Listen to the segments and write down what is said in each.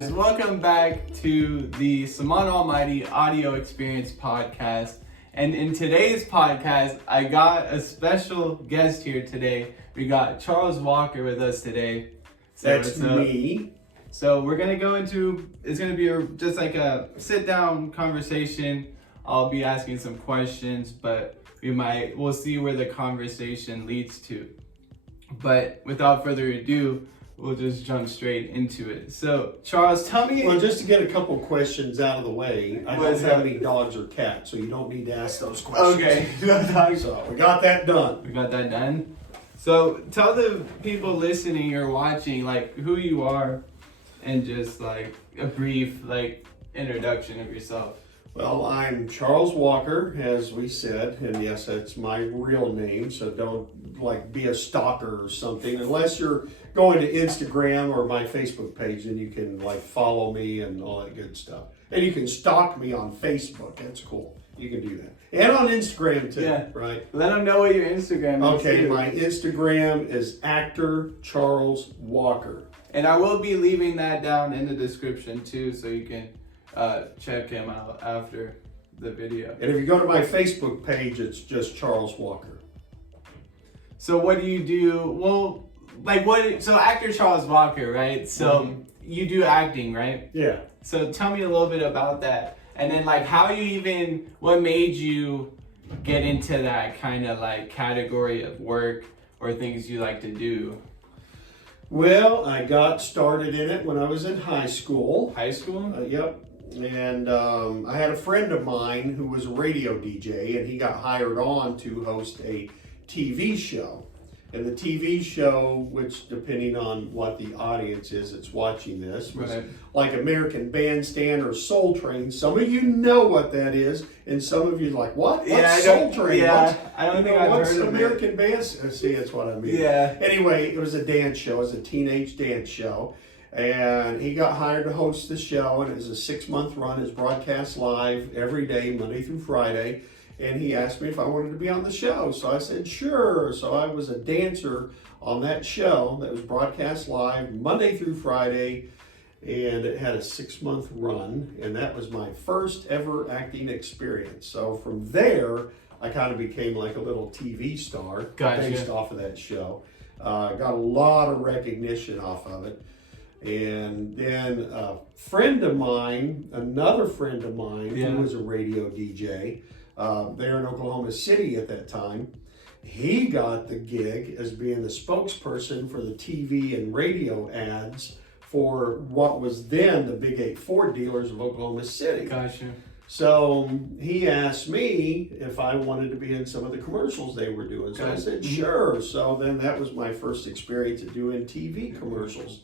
Welcome back to the Saman Almighty Audio Experience Podcast. And in today's podcast, I got a special guest here today. We got Charles Walker with us today. That's me. So we're going to go into, it's going to be just like a sit-down conversation. I'll be asking some questions, but we'll see where the conversation leads to. But without further ado, we'll just jump straight into it. So, Charles, tell me... Well, just to get a couple questions out of the way, I don't have any dogs or cats, so you don't need to ask those questions. Okay. So, we got that done. We got that done. So, tell the people listening or watching, like, who you are and just, like, a brief, like, introduction of yourself. Well, I'm Charles Walker, as we said, and yes, that's my real name, so don't, like, be a stalker or something, unless you're going to Instagram or my Facebook page, then you can, like, follow me and all that good stuff. And you can stalk me on Facebook, that's cool. You can do that. And on Instagram, too, yeah. Right? Let them know what your Instagram is. Okay, my Instagram is actor Charles Walker. And I will be leaving that down in the description, too, so you can check him out after the video. And if you go to my Facebook page, it's just Charles Walker. So what do you do? Well, like so actor Charles Walker, right? So you do acting, right? Yeah. So tell me a little bit about that. And then like what made you get into that kind of like category of work or things you like to do? Well, I got started in it when I was in high school. High school? Yep. And I had a friend of mine who was a radio DJ, and he got hired on to host a TV show. And the TV show, which depending on what the audience is that's watching this, was right. like American Bandstand or Soul Train. Some of you know what that is, and some of you are like, what? What's Soul Train? Yeah, I don't think I've what's heard of American Bandstand? See, that's what I mean. Yeah. Anyway, it was a dance show. It was a teenage dance show. And he got hired to host the show, and it was a 6-month run. It's broadcast live every day, Monday through Friday. And he asked me if I wanted to be on the show. So I said, sure. So I was a dancer on that show that was broadcast live Monday through Friday. And it had a 6-month run. And that was my first ever acting experience. So from there, I kind of became like a little TV star. Gotcha. Based off of that show. Got a lot of recognition off of it. And then another friend of mine who was a radio DJ there in Oklahoma City at that time, he got the gig as being the spokesperson for the TV and radio ads for what was then the Big 8 Ford dealers of Oklahoma City. Gotcha. So he asked me if I wanted to be in some of the commercials they were doing. So I said, sure. So then that was my first experience at doing TV commercials.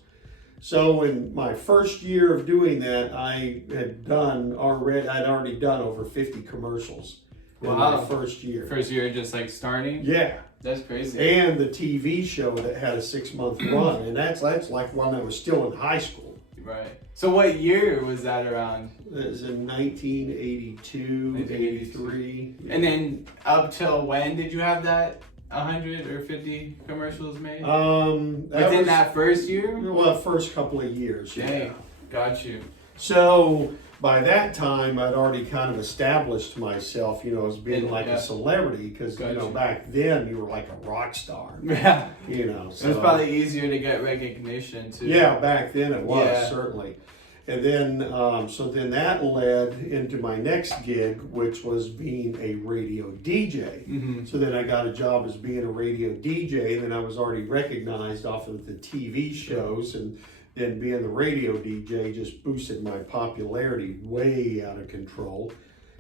So in my first year of doing that, I'd already done over 50 commercials in my first year. First year just like starting? Yeah. That's crazy. And the TV show that had a 6-month run, and that's like when I was still in high school. Right. So what year was that around? It was in 1982, 83. And then up till when did you have that 100 or 50 commercials made? Within that first year? Well, first couple of years. Dang. Yeah. Got you. So by that time, I'd already kind of established myself, as being like a celebrity, because back then you were like a rock star. Yeah. So it was probably easier to get recognition too. Yeah, back then it was certainly. And then, so then that led into my next gig, which was being a radio DJ. Mm-hmm. So then I got a job as being a radio DJ, and then I was already recognized off of the TV shows, and then being the radio DJ just boosted my popularity way out of control.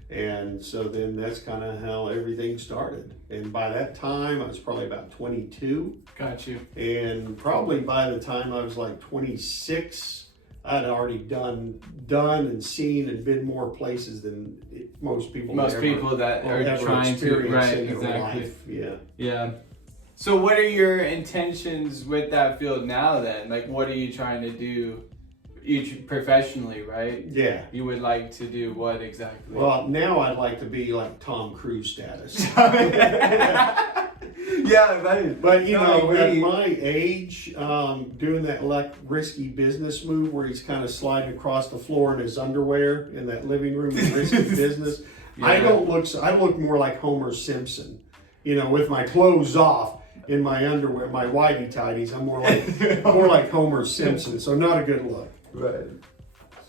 And so then that's kind of how everything started. And by that time, I was probably about 22. Got you. And probably by the time I was like 26, I'd already done and seen and been more places than most people that are trying to, right, exactly. Life. Yeah. Yeah. So what are your intentions with that field now then? Like what are you trying to do professionally, right? Yeah. You would like to do what exactly? Well, now I'd like to be like Tom Cruise status. Yeah, right. But you No, know, I at agree. my age, doing that like risky business move where he's kind of sliding across the floor in his underwear in that living room, risky business. I Yeah. don't look. I look more like Homer Simpson, you know, with my clothes off in my underwear, my whitey tidies. I'm more like Homer Simpson. So not a good look. Right.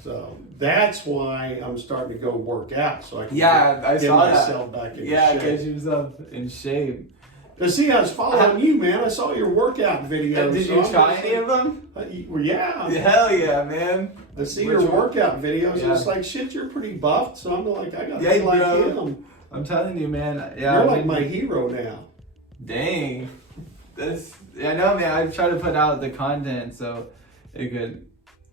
So that's why I'm starting to go work out so I can I get saw myself that. back in Yeah, shape. get yourself in shape. To see, I was following you, man. I saw your workout videos. Did you try any of them? Well, yeah. Hell yeah, man. I see Which your one? workout videos. Yeah. It's like, shit, you're pretty buffed. So I'm like, I gotta Yeah, be like bro. him. I'm telling you, man. Yeah, You're like my hero now. Dang. I know, man. I try to put out the content so it could,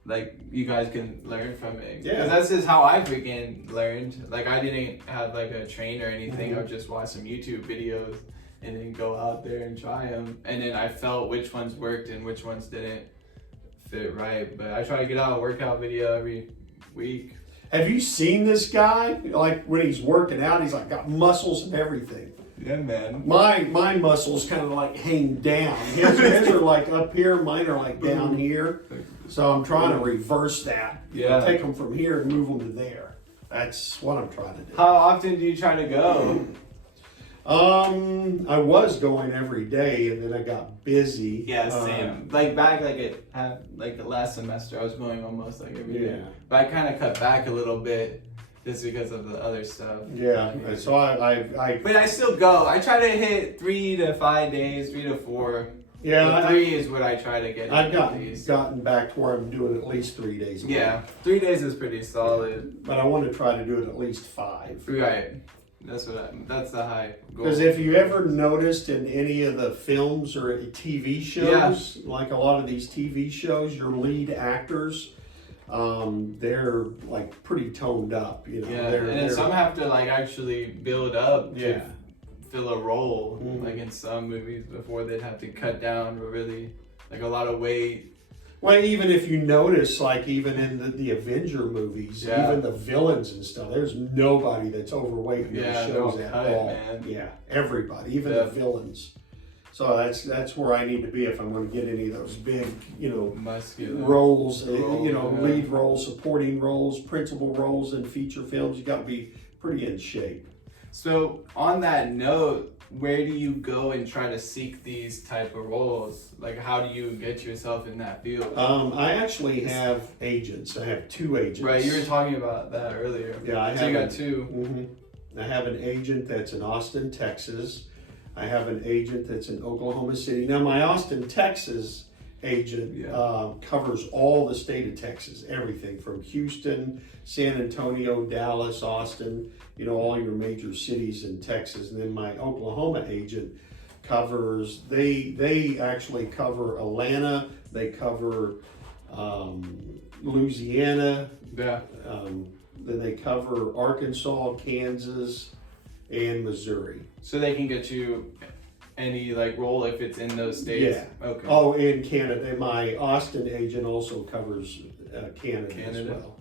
like, you guys can learn from it. Yeah. Because that's just how I freaking learned. Like, I didn't have, like, a trainer or anything. Mhm. I would just watch some YouTube videos and then go out there and try them. And then I felt which ones worked and which ones didn't fit right. But I try to get out a workout video every week. Have you seen this guy? Like when he's working out, he's like got muscles and everything. Yeah, man. My muscles kind of like hang down. His are like up here. Mine are like down here. So I'm trying to reverse that. Yeah. Take them from here and move them to there. That's what I'm trying to do. How often do you try to go? I was going every day, and then I got busy. Yeah, same. Like back, like the last semester, I was going almost like every day. Yeah. But I kind of cut back a little bit just because of the other stuff. Yeah. So I But I still go. I try to hit 3 to 5 days, 3 to 4. yeah. But 3 is what I try to get. I've at least. gotten back to where I'm doing at least 3 days a week. Yeah, 3 days is pretty solid. But I want to try to do it at least 5. Right. That's the high goal. Because if you ever noticed in any of the films or TV shows, like a lot of these TV shows, your lead actors, they're like pretty toned up, you know. Yeah, They're, and then some have to like actually build up to Yeah. fill a role. Mhm. Like in some movies before they'd have to cut down or really like a lot of weight. Well, even if you notice, like even in the Avenger movies, Yeah. even the villains and stuff, there's nobody that's overweight in Yeah, those they're shows all at cut, all. man. Yeah, everybody, even Yeah. the villains. So that's where I need to be if I'm going to get any of those big, you know, Muscular roles, Roles, you know, yeah. lead roles, supporting roles, principal roles in feature films. You got to be pretty in shape. So on that note, where do you go and try to seek these type of roles? Like how do you get yourself in that field? I actually have agents. I have 2 agents. Right, you were talking about that earlier. Yeah, I So you have got 2. I have an agent that's in Austin, Texas. I have an agent that's in Oklahoma City. Now, my Austin, Texas agent Yeah. covers all the state of Texas, everything from Houston, San Antonio, Dallas, Austin, you know, all your major cities in Texas. And then my Oklahoma agent covers, they actually cover Atlanta, they cover Louisiana, Yeah. then they cover Arkansas, Kansas, and Missouri. So they can get you any like role if it's in those states. Yeah. Okay. Oh, in Canada. And my Austin agent also covers Canada as Canada. well.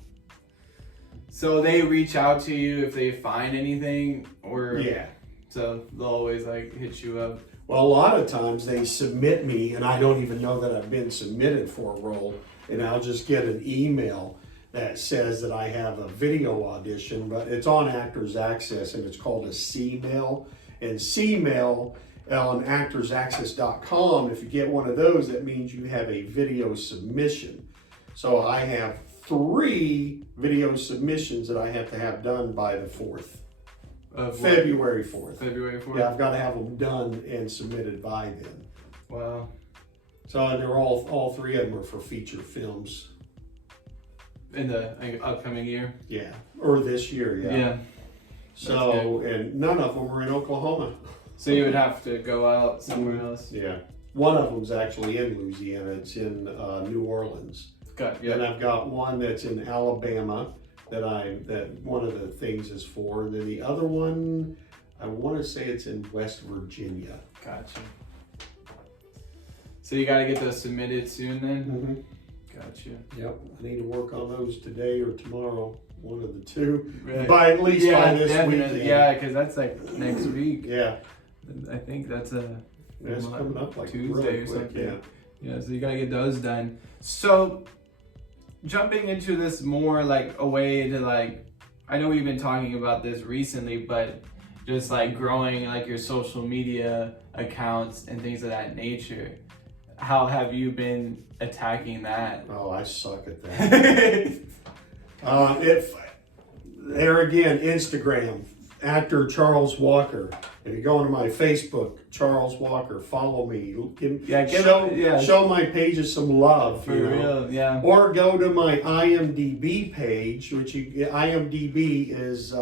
So they reach out to you if they find anything, or Yeah. so they'll always like hit you up. Well, a lot of times they submit me, and I don't even know that I've been submitted for a role, and I'll just get an email that says that I have a video audition, but it's on Actors Access, and it's called a C-mail. And C-mail on actorsaccess.com, if you get one of those, that means you have a video submission. So I have 3 video submissions that I have to have done by the 4th. Of what? February 4th. February 4th. Yeah, I've got to have them done and submitted by then. Wow. So they're all 3 of them are for feature films. In the upcoming year. Yeah, or this year, yeah. So, and none of them are in Oklahoma. So you would have to go out somewhere else. Yeah. One of them's actually in Louisiana. It's in New Orleans. Got And I've got one that's in Alabama that one of the things is for. And then the other one, I want to say it's in West Virginia. Gotcha. So you got to get those submitted soon then. Mm-hmm. Gotcha. Yep. I need to work on those today or tomorrow. One of the 2. Right. By at least by this definitely. weekend. Yeah, because that's like next week. Yeah. I think that's a That's coming up like Tuesday really or quick, something. Yeah, so you gotta get those done. So jumping into this more like a way to like, I know we've been talking about this recently, but just like growing like your social media accounts and things of that nature. How have you been attacking that? Oh, I suck at that. If there again, Instagram, actor Charles Walker. If you go onto my Facebook, Charles Walker, follow me. Show my pages some love. For real, yeah. Or go to my IMDb page, which IMDb is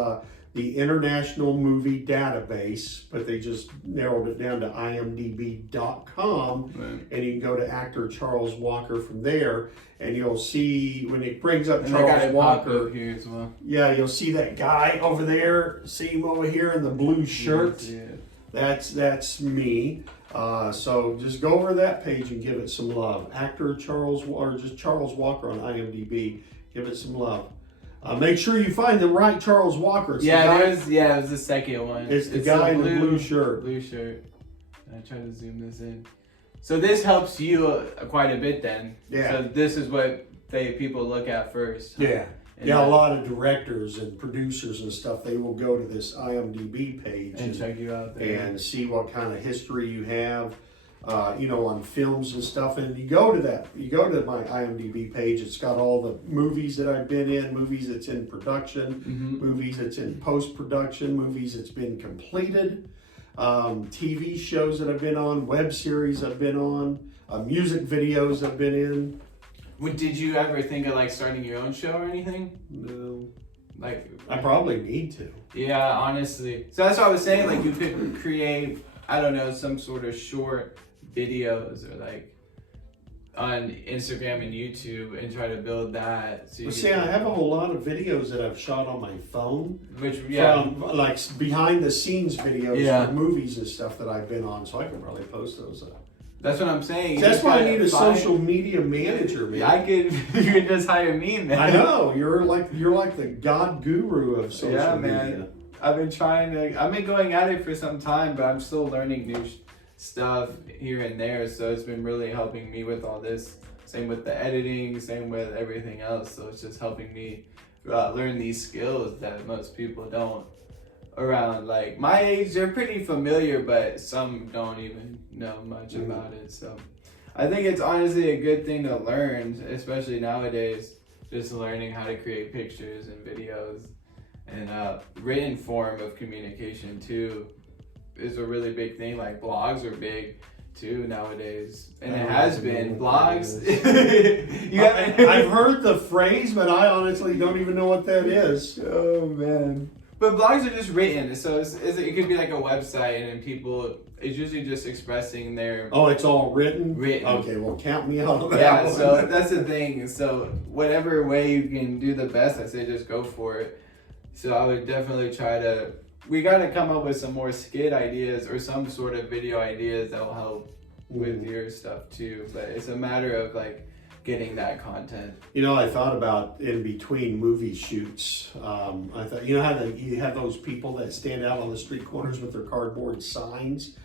the International Movie Database, but they just narrowed it down to imdb.com, Right. and you can go to actor Charles Walker from there, and you'll see when it brings up And Charles Walker. Here as well. Yeah, you'll see that guy over there. See him over here in the blue shirt. Yeah. That's me. So just go over that page and give it some love. Actor Charles, or just Charles Walker on IMDb. Give it some love. Make sure you find the right Charles Walker. It's it was the second one. It's the guy in the blue shirt. Blue shirt. I try to zoom this in. So this helps you quite a bit then. Yeah. So this is what people look at first. Huh? Yeah. And Yeah, a lot of directors and producers and stuff, they will go to this IMDb page and check you out there and see what kind of history you have, on films and stuff. And you go to my IMDb page, it's got all the movies that I've been in, movies that's in production, movies that's in post-production, movies that's been completed, TV shows that I've been on, web series I've been on, music videos I've been in. Did you ever think of like starting your own show or anything? No. Like I probably need to. Yeah, honestly. So that's what I was saying. Like you could create, I don't know, some sort of short videos or like on Instagram and YouTube and try to build that. So I have a whole lot of videos that I've shot on my phone. From, like behind the scenes videos for movies and stuff that I've been on, so I can probably post those up. That's what I'm saying. That's why I need a social media manager, man. You can just hire me, man. I know you're like the god guru of social media. Man. I've been going at it for some time, but I'm still learning new stuff here and there. So it's been really helping me with all this. Same with the editing, same with everything else. So it's just helping me learn these skills that most people don't. Around like my age, they're pretty familiar, but some don't even know much about it. So I think it's honestly a good thing to learn, especially nowadays, just learning how to create pictures and videos, and written form of communication too is a really big thing. Like blogs are big too nowadays, and it has been blogs. I've heard the phrase, but I honestly don't even know what that is. Oh man. But blogs are just written, so it could be like a website, and it's usually just expressing their... Oh, it's all written? Written. Okay, well, count me out of that. Yeah, one. so that's the thing. So whatever way you can do the best, I say just go for it. So I would definitely we got to come up with some more skit ideas or some sort of video ideas that will help with your stuff too. But it's a matter of like getting that content. I thought about in between movie shoots. I thought, how you have those people that stand out on the street corners with their cardboard signs.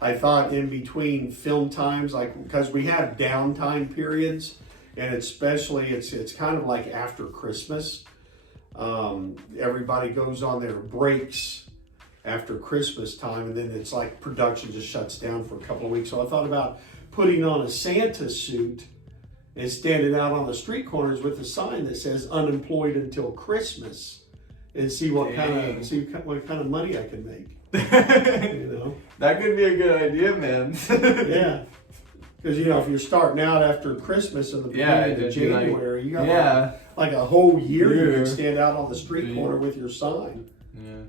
I thought in between film times, like because we have downtime periods, and especially it's kind of like after Christmas. Everybody goes on their breaks after Christmas time, and then it's like production just shuts down for a couple of weeks. So I thought about putting on a Santa suit and standing out on the street corners with a sign that says "unemployed until Christmas," and see what kind of money I can make. That could be a good idea, man. Yeah, because if you're starting out after Christmas in the beginning of January, you got like a whole year you can stand out on the street corner with your sign. Yeah.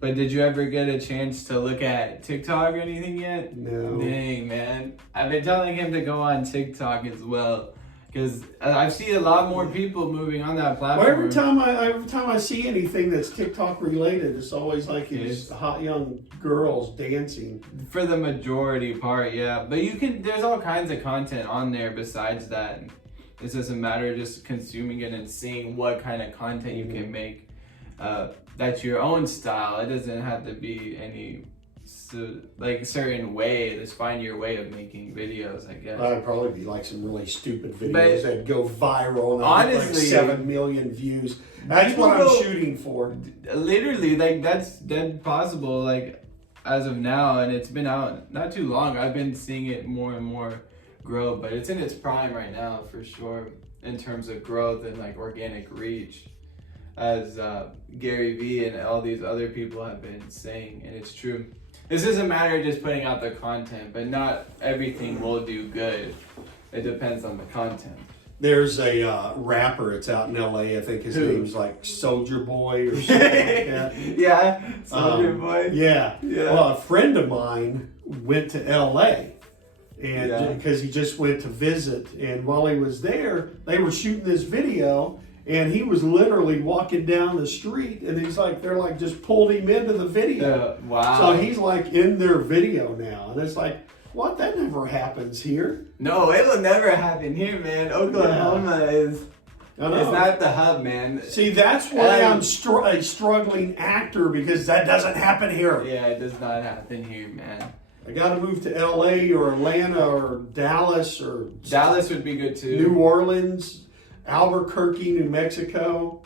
But did you ever get a chance to look at TikTok or anything yet? No. Dang, man. I've been telling him to go on TikTok as well. Because I've seen a lot more people moving on that platform. Well, every time I see anything that's TikTok related, it's always like these hot young girls dancing. For the majority part, yeah. But there's all kinds of content on there besides that. It's just a matter of just consuming it and seeing what kind of content you can make. That's your own style. It doesn't have to be any like a certain way. Just find your way of making videos, I guess. I'd probably be like some really stupid videos But that go viral and I'd get like honestly, 7 million views. That's what I'm shooting for. Literally, like that's dead possible. Like as of now, and it's been out not too long. I've been seeing it more and more grow, but it's in its prime right now for sure in terms of growth and like organic reach, as Gary Vee and all these other people have been saying, and it's true. This isn't a matter of just putting out the content, but not everything will do good. It depends on the content. There's a rapper, it's out in LA, I think his name's like Soldier Boy or something like that. Yeah, Soldier Boy. Yeah. Well, a friend of mine went to LA and because he just went to visit, and while he was there, they were shooting this video. And he was literally walking down the street, and they're like just pulled him into the video. Wow. So he's like in their video now, and it's like, what? That never happens here. No, it will never happen here, man. Oklahoma is. It's not the hub, man. See, that's why I'm a struggling actor, because that doesn't happen here. Yeah, it does not happen here, man. I got to move to LA or Atlanta or Dallas or Dallas would be good too. New Orleans. Albuquerque, New Mexico.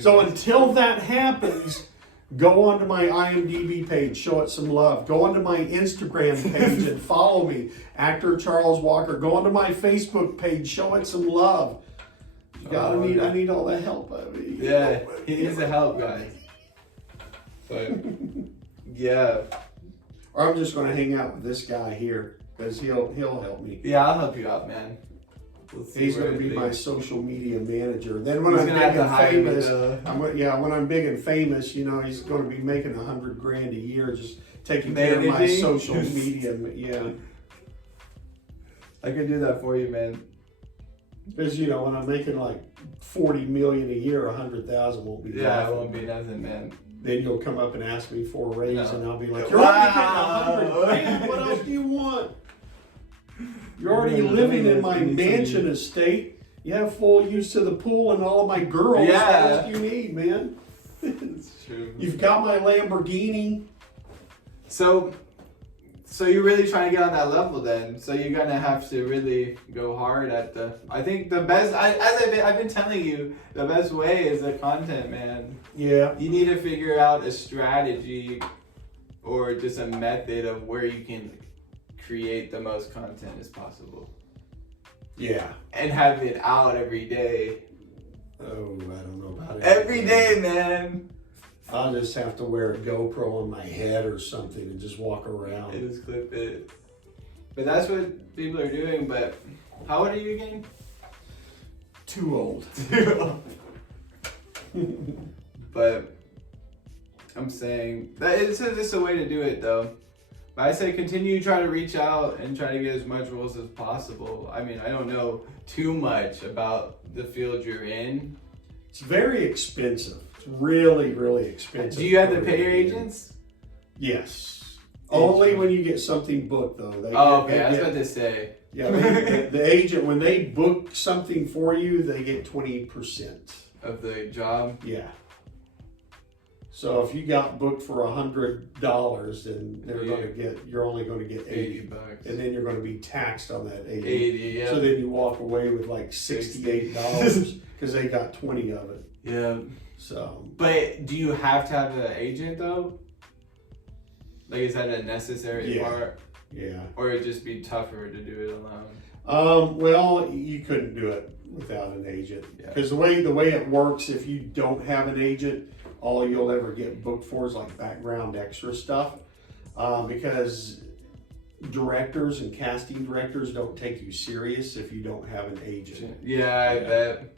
So until that happens, go onto my IMDb page, show it some love. Go onto my Instagram page and follow me, actor Charles Walker. Go onto my Facebook page, show it some love. I need all the help of it. Yeah, he needs the help, guys. But yeah. Or I'm just going to hang out with this guy here because he'll help me. Yeah, I'll help you out, man. He's going to be my social media manager. Then when I'm big and famous, when I'm big and famous, he's going to be making $100,000 a year just taking care of my social media. Yeah, I can do that for you, man. Because when I'm making like $40 million a year, 100,000 won't be. Yeah, it won't be nothing, man. Then you'll come up and ask me for a raise, and I'll be like, "You're already getting 100. Man, what else do you want? You're already living in my mansion estate. You have full use to the pool and all of my girls. Yeah. What else do you need, man? It's true. You've got my Lamborghini. So you're really trying to get on that level then. So you're gonna have to really go hard at I think the best. I've been telling you, the best way is the content, man. Yeah. You need to figure out a strategy or just a method of where you can create the most content as possible. Yeah. And have it out every day. Oh, I don't know about it. Every day, man. I'll just have to wear a GoPro on my head or something and just walk around. And just clip it. But that's what people are doing. But how old are you again? Too old. But I'm saying that it's just a way to do it, though. But I say continue to try to reach out and try to get as much roles as possible. I mean, I don't know too much about the field you're in. It's very expensive. It's really, really expensive. Do you have to pay your agents? Yes. Only when you get something booked, though. Okay. I was about to say. Yeah, the agent, when they book something for you, they get 20%. Of the job? Yeah. So if you got booked for $100, then you're only going to get $80. And then you're going to be taxed on that 80. 80, yeah. So then you walk away with like $68 because they got 20 of it. Yeah. So. But do you have to have an agent though? Like, is that a necessary part? Yeah. Or it'd just be tougher to do it alone? Well, you couldn't do it without an agent because the way it works, if you don't have an agent, all you'll ever get booked for is like background extra stuff, because directors and casting directors don't take you serious if you don't have an agent. Yeah, I bet.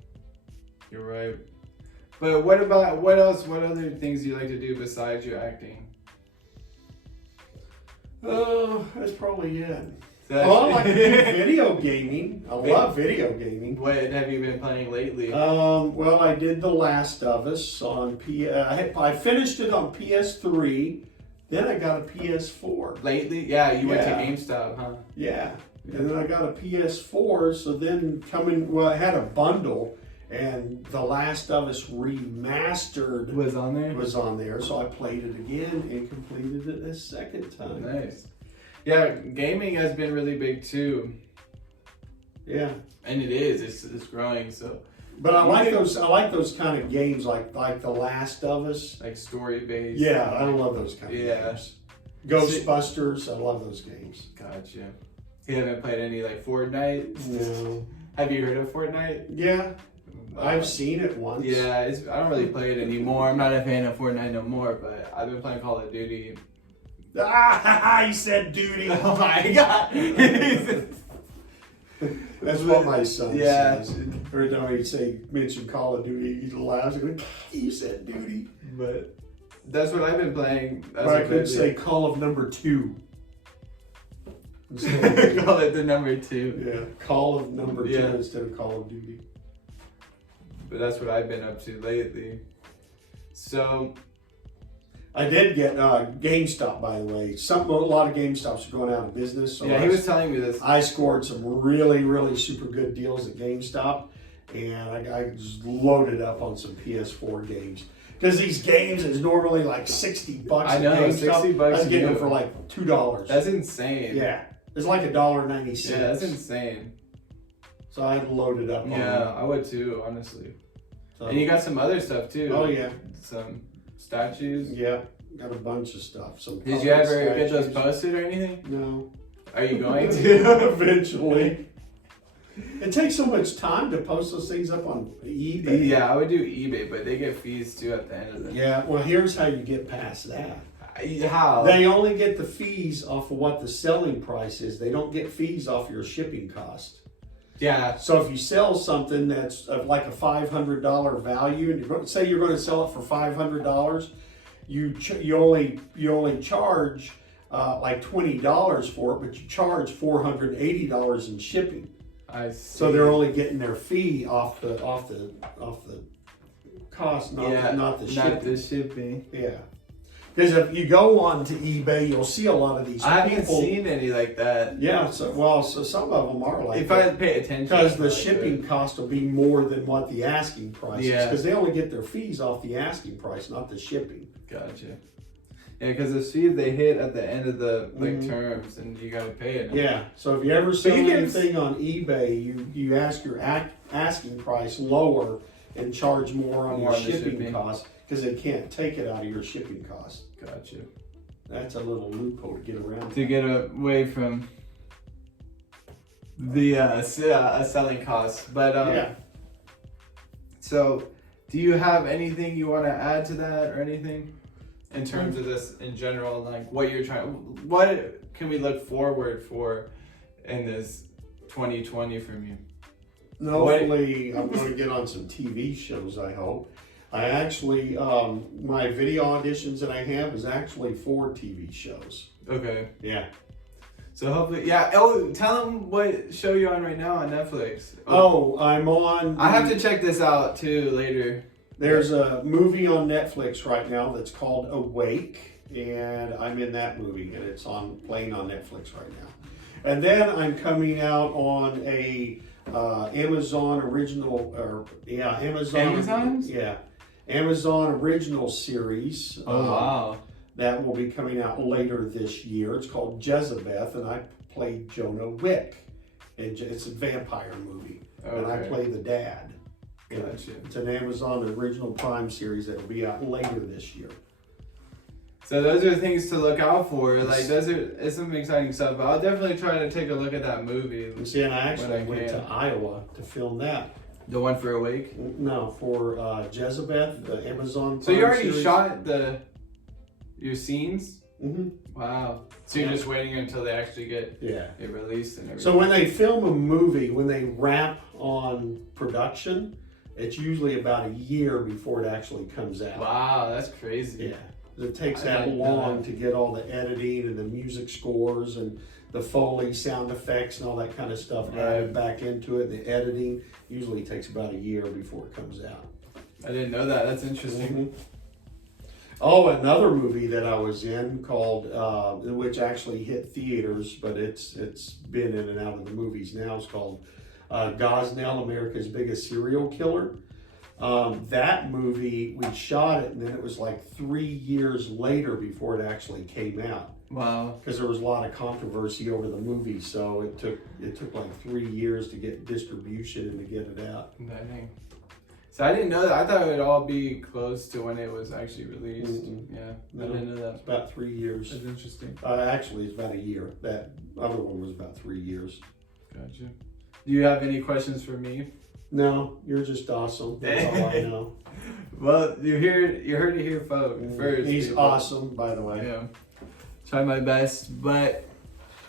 You're right. But what else? What other things do you like to do besides your acting? Oh, that's probably it. I like to do video gaming. I love video gaming. What have you been playing lately? Well, I did The Last of Us on I finished it on PS3. Then I got a PS4. Lately? Yeah, you went to GameStop, huh? Yeah. And then I got a PS4. So then I had a bundle, And The Last of Us Remastered Was on there? was on there, so I played it again and completed it a second time. Nice. Yeah, gaming has been really big too. Yeah. And it is. It's growing. So. But I like those kind of games like The Last of Us. Like story based. Yeah, I love those kind of games. Ghostbusters, I love those games. Gotcha. You haven't played any like Fortnite? No. Have you heard of Fortnite? Yeah. I've seen it once. Yeah, I don't really play it anymore. I'm not a fan of Fortnite no more, but I've been playing Call of Duty. Ah, he said duty. Oh my god. That's what my son Yeah. says. Every time he mention Call of Duty, he laughs. He goes, "You said duty." But that's what I've been playing. But I could say Call of number 2. Call it the number 2. Yeah, Call of number 2 Yeah. instead of Call of Duty. But that's what I've been up to lately. So I did get GameStop, by the way. A lot of GameStops are going out of business. So yeah, he was telling me this. I scored some really, really super good deals at GameStop, and I just loaded up on some PS4 games. Because these games is normally like $60 I know, at GameStop. $60 I was getting them new. for like $2. That's insane. Yeah, it's like $1.96. Yeah, that's insane. So I had loaded up on Yeah, them. I would too, honestly. So, And you got some other stuff too. oh yeah, Some statues. yeah, got a bunch of stuff. Some Did you ever get those statues. posted or anything? No. Are you going to? Eventually. It takes so much time to post those things up on eBay. Yeah, I would do eBay, but they get fees too at the end of it. Yeah, well, here's how you get past that. How? They only get the fees off of what the selling price is. They don't get fees off your shipping cost. Yeah. So if you sell something that's of like a $500 value, and say you're going to sell it for $500, you only charge like $20 for it, but you charge $480 in shipping. I see. So they're only getting their fee off the cost, not the shipping. Not the shipping. Yeah. Because if you go on to eBay, you'll see a lot of these I haven't people. seen any like that. Yeah, so some of them are like If that. I pay attention. Because the like shipping cost will be more than what the asking price is. Yeah. Because they only get their fees off the asking price, not the shipping. Gotcha. Yeah, because the fees they hit at the end of the Mhm. terms, and you gotta pay it. Yeah. So if you ever sell you can- anything on eBay, you ask your asking price lower and charge more on More your on the shipping shipping. cost because they can't take it out of your shipping cost. Gotcha. That's a little loophole to get around. To get away from the selling costs, but Yeah. So, do you have anything you want to add to that or anything in terms of this in general? Like what can we look forward for in this 2020 from you? And hopefully, I'm going to get on some TV shows, I hope. I actually, my video auditions that I have is actually for TV shows. Okay. Yeah. So hopefully, yeah. Oh, tell them what show you're on right now on Netflix. Oh, I'm on. I have to check this out too later. There's a movie on Netflix right now that's called Awake, and I'm in that movie, and it's playing on Netflix right now. And then I'm coming out on a Amazon original, Amazon? Yeah, Amazon original series. Oh wow. That will be coming out later this year. It's called Jezebeth, and I played Jonah Wick. And it's a vampire movie, and I Okay. play the dad. And Gotcha. it's an Amazon original Prime series that will be out later this year. So those are things to look out for. Like it's some exciting stuff. But I'll definitely try to take a look at that movie. And see, and I actually When I went can. to Iowa to film that. The one for Awake. No, for Jezebeth, the Amazon. So you Prime already series. shot your scenes? Mm-hmm. Wow. So you're just waiting until they actually get Yeah. it released and everything. So when they film a movie, when they wrap on production, it's usually about a year before it actually comes out. Wow, that's crazy. Yeah. It takes I that didn't know long that. to get all the editing and the music scores and the Foley sound effects and all that kind of stuff added back into it. The editing usually takes about a year before it comes out. I didn't know that. That's interesting. Mhm. Oh, another movie that I was in called, which actually hit theaters, but it's been in and out of the movies now, is called Gosnell, America's Biggest Serial Killer. That movie, we shot it, and then it was like 3 years later before it actually came out. Wow. Because there was a lot of controversy over the movie, so it took like 3 years to get distribution and to get it out. Dang. So I didn't know that. I thought it would all be close to when it was actually released. Yeah, No, I didn't know that. It's about 3 years. That's interesting. Actually, it's about a year. That other one was about 3 years. Gotcha. Do you have any questions for me? No, you're just awesome. That's all I know. Well, you heard it here first. He's people. awesome, by the way. Yeah. Try my best, but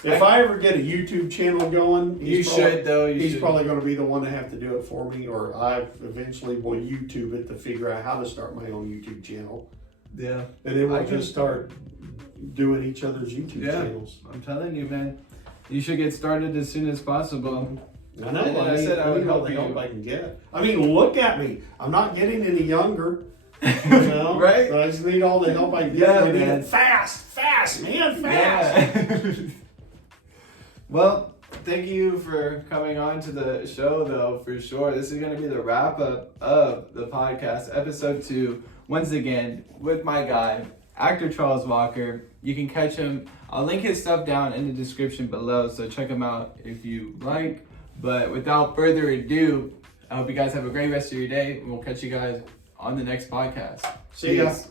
if I ever get a YouTube channel going, he's probably going to be the one to have to do it for me, or I eventually will YouTube it to figure out how to start my own YouTube channel. Yeah. And then we'll just start doing each other's YouTube channels. I'm telling you, man. You should get started as soon as possible. I know. And I said I would help the you. help I can get. I mean, look at me. I'm not getting any younger. You know? Right? I just need all the help I can get. Yeah, I need man. it fast, man, fast. Yeah. Well, thank you for coming on to the show, though, for sure. This is going to be the wrap up of the podcast, episode 2. Once again, with my guy, actor Charles Walker. You can catch him. I'll link his stuff down in the description below, so check him out if you like. But without further ado, I hope you guys have a great rest of your day, and we'll catch you guys on the next podcast. See ya. Peace.